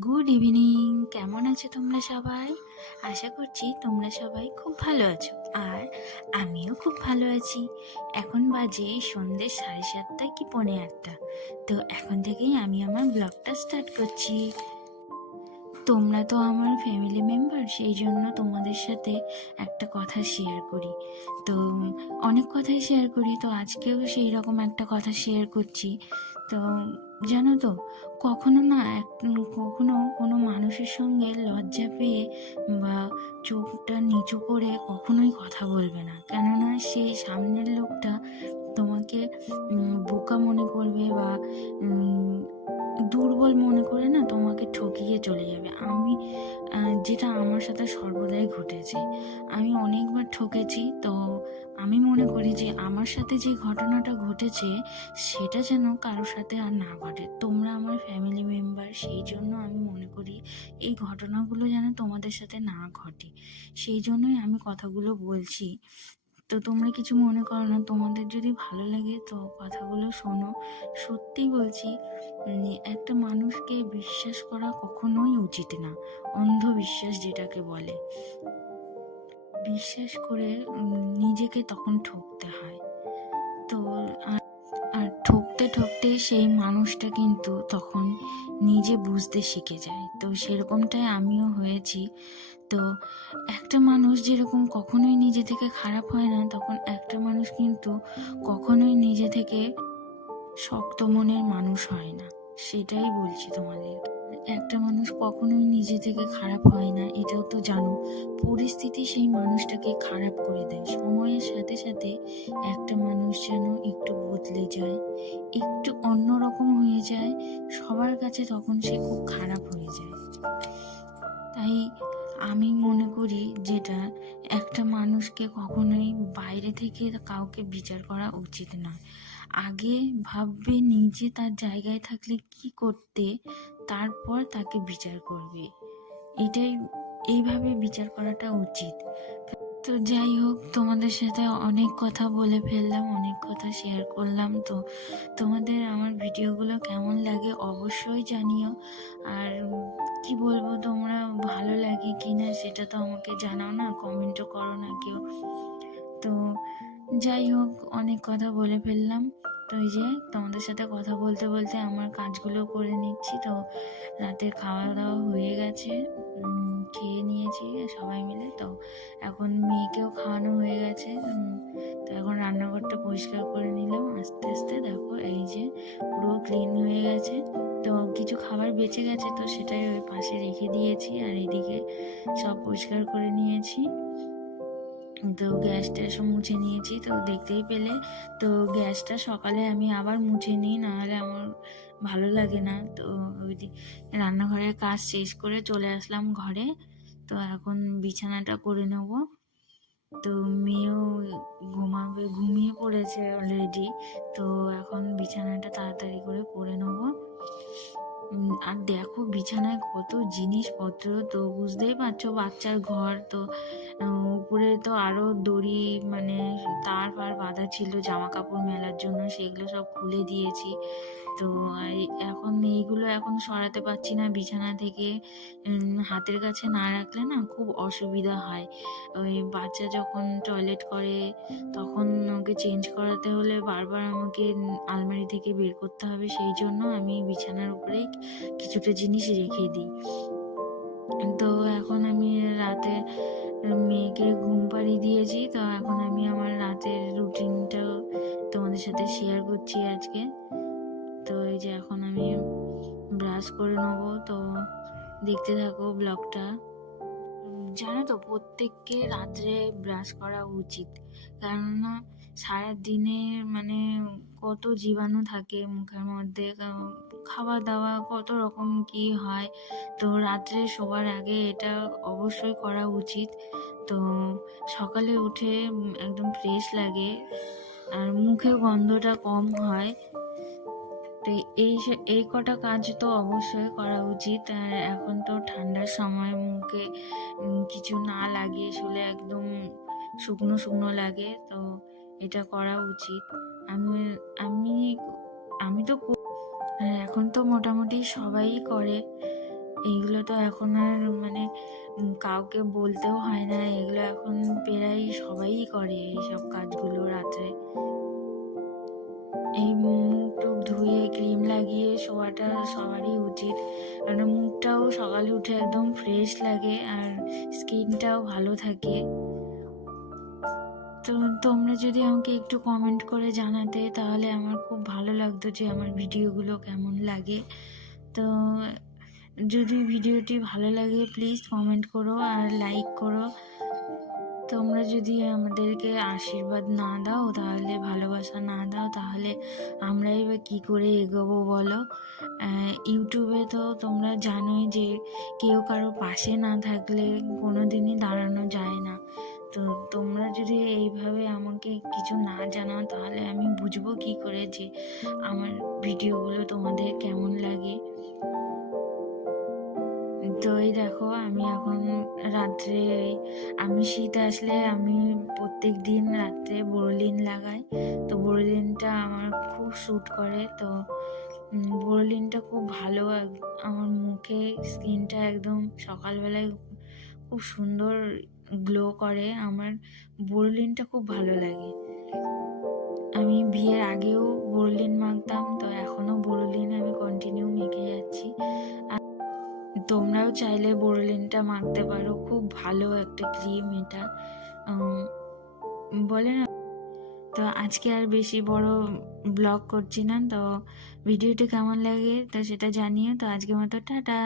Good evening. কেমন আছো তোমরা সবাই? আশা করছি তোমরা সবাই খুব ভালো আছো, আর আমিও খুব ভালো আছি। এখন বাজে সন্ধ্যে 7:30 কি 7:45। তো এখন থেকেই আমি আমার ব্লগটা স্টার্ট করছি। তোমরা তো আমার ফ্যামিলি মেম্বার, সেই জন্য তোমাদের সাথে একটা কথা শেয়ার করি। তো অনেক কথাই শেয়ার করি, তো আজকেও সেই রকম একটা কথা শেয়ার করছি। তো জানো তো, কখনো কোনো মানুষের সঙ্গে লজ্জা পেয়ে বা চোখটা নিচু করে কখনোই কথা বলবে না, কেননা সেই সামনের লোকটা তোমাকে বোকা মনে করবে বা দুর্বল মনে করে না তোমাকে ঠকিয়ে চলে যাবে। যেটা আমার সাথে সর্বদাই ঘটেছে, আমি অনেকবার ঠকেছি। তো আমি মনে করি যে আমার সাথে যে ঘটনাটা ঘটেছে সেটা যেন কারোর সাথে আর না ঘটে। তোমরা আমার ফ্যামিলি মেম্বার, সেই জন্য আমি মনে করি এই ঘটনাগুলো যেন তোমাদের সাথে না ঘটে, সেই জন্যই আমি কথাগুলো বলছি। তো তোমরা কিছু মনে করো না, তোমাদের যদি ভালো লাগে তো কথাগুলো শোনো। সত্যি বলছি, একটা মানুষকে বিশ্বাস করা কখনোই উচিত না। অন্ধবিশ্বাস যেটাকে বলে, বিশ্বাস করে নিজেকে তখন ঠকতে হয়। তো আর ঠকতে ঠকতে সেই মানুষটা কিন্তু তখন নিজে বুঝতে শিখে যায়। তো সেরকমটাই আমিও হয়েছি। তো একটা মানুষ যেরকম কখনোই নিজে থেকে খারাপ হয় না, তখন একটা মানুষ কিন্তু কখনোই নিজে থেকে শক্ত মনের মানুষ হয় না। সেটাই বলছি তোমাদের। একটা মানুষ কখনোই নিজে থেকে খারাপ হয় না, এটাও তো জানো। পরিস্থিতি সেই মানুষটাকে খারাপ করে দেয়। সময়ের সাথে সাথে একটা মানুষ যেন একটু বদলে যায়, একটু অন্যরকম হয়ে যায় সবার কাছে, তখন সে খুব খারাপ হয়ে যায়। তাই আমি মনে করি যেটা, একটা মানুষকে কখনোই বাইরে থেকে কাউকে বিচার করা উচিত নয়। আগে ভাববে নিজে তার জায়গায় থাকলে কি করতে, তারপর তাকে বিচার করবে। এইভাবে বিচার করাটা উচিত। তো যাই হোক, তোমাদের সাথে অনেক কথা বলে ফেললাম, অনেক কথা শেয়ার করলাম। তো তোমাদের আমার ভিডিওগুলো কেমন লাগে অবশ্যই জানিও। আর কি বলবো, তোমরা ভালো লাগে কিনা সেটা তো আমাকে জানাও না, কমেন্টও করো না কেউ। তো যাই হোক, অনেক কথা বলে ফেললাম। তো এই যে তোমাদের সাথে কথা বলতে বলতে আমার কাজগুলো করে নিচ্ছি। তো রাতের খাওয়া দাওয়া হয়ে গেছে, খেয়ে নিয়েছি সবাই মিলে। তো এখন মেয়েকেও খাওয়ানো হয়ে গেছে। তো এখন রান্নাঘরটা পরিষ্কার করে নিলাম আস্তে আস্তে। দেখো এই যে পুরো ক্লিন হয়ে গেছে। তো কিছু খাবার বেঁচে গেছে, তো সেটাই ওই পাশে রেখে দিয়েছি, আর এদিকে সব পরিষ্কার করে নিয়েছি। তো গ্যাস ট্যাসও মুছে নিয়েছি। তো দেখতেই পেলে, তো গ্যাসটা সকালে আমি আবার মুছে নিই, নাহলে আমার ভালো লাগে না। তো ওই রান্নাঘরের কাজ শেষ করে চলে আসলাম ঘরে। তো এখন বিছানাটা করে নেব। তো মেয়েও ঘুমিয়ে পড়েছে অলরেডি। তো এখন বিছানাটা তাড়াতাড়ি করে নেব। আর দেখো বিছানায় কত জিনিসপত্র, তো বুঝতেই পারছো বাচ্চার ঘর। তো উপরে তো আরো দড়ি, মানে তার ফার বাঁধা ছিল জামা কাপড় মেলার জন্য, সেগুলো সব খুলে দিয়েছি। তো এখন এইগুলো এখন সরাতে পারছি না বিছানা থেকে। হাতের কাছে না রাখলে না খুব অসুবিধা হয়। ওই বাচ্চা যখন টয়লেট করে তখন ওকে চেঞ্জ করাতে হলে বারবার আমাকে আলমারি থেকে বের করতে হবে, সেই জন্য আমি বিছানার উপরেই কিছুটা জিনিস রেখে দিই। তো এখন আমি রাতে মেয়েকে ঘুম পাড়িয়ে দিয়েছি। তো এখন আমি আমার রাতের রুটিনটা তোমাদের সাথে শেয়ার করছি আজকে। তো এই যে এখন আমি ব্রাশ করে নেবো, তো দেখতে থাকো ব্লগটা। জানো তো, প্রত্যেককে রাত্রে ব্রাশ করা উচিত, কেননা সারাদিনে মানে কত জীবাণু থাকে মুখের মধ্যে, খাওয়া দাওয়া কত রকম কি হয়। তো রাত্রে শোবার আগে এটা অবশ্যই করা উচিত। তো সকালে উঠে একদম ফ্রেশ লাগে, আর মুখের গন্ধটা কম হয়। তো এই কটা কাজ তো অবশ্যই করা উচিত। আর এখন তো ঠান্ডার সময়, মুখে কিছু না লাগিয়ে শুলে একদম শুকনো শুকনো লাগে। তো এটা করা উচিত। আমি আমি আমি তো এখন তো মোটামুটি সবাই করে। এইগুলো তো এখন আর মানে কাউকে বলতেও হয় না, এগুলো এখন প্রায় সবাই করে এইসব কাজগুলো রাত্রে। এই মুখ টুক ধুয়ে ক্রিম লাগিয়ে শোয়াটা সবারই উচিত, কারণ মুখটাও সকালে উঠে একদম ফ্রেশ লাগে আর স্কিনটাও ভালো থাকে। তো তোমরা যদি আমাকে একটু কমেন্ট করে জানাতে তাহলে আমার খুব ভালো লাগতো যে আমার ভিডিওগুলো কেমন লাগে। তো যদি ভিডিওটি ভালো লাগে প্লিজ কমেন্ট করো আর লাইক করো। তোমরা যদি আমাদেরকে আশীর্বাদ না দাও, তাহলে ভালোবাসা না দাও, তাহলে আমরাই বা কী করে এগোবো বলো। ইউটিউবে তো তোমরা জানোই যে কেউ কারো পাশে না থাকলে কোনো দিনই দাঁড়ানো যায় না। তো তোমরা যদি এইভাবে আমাকে কিছু না জানাও তাহলে আমি বুঝবো কী করে যে আমার ভিডিওগুলো তোমাদের কেমন লাগে। তো এই দেখো আমি এখন রাত্রে, আমি শীত আসলে আমি প্রত্যেক দিন রাত্রে বোরোলিন লাগাই। তো বোরোলিনটা আমার খুব স্যুট করে। তো বোরোলিনটা খুব ভালো আমার মুখে, স্কিনটা একদম সকালবেলায় খুব সুন্দর গ্লো করে। আমার বোরোলিনটা খুব ভালো লাগে। আমি বিয়ের আগেও বোরোলিন মাখতাম, তো এখনও বোরোলিন আমি কন্টিনিউ মেখে যাচ্ছি। তোমরাও চাইলে বোরোলিনটা মাখতে পারো, খুব ভালো একটা ক্রিম এটা, বলে না। তো আজকে আর বেশি বড় ব্লগ করছি না, তো ভিডিওটি কেমন লাগে তো সেটা জানিও। তো আজকের মতো টাটা।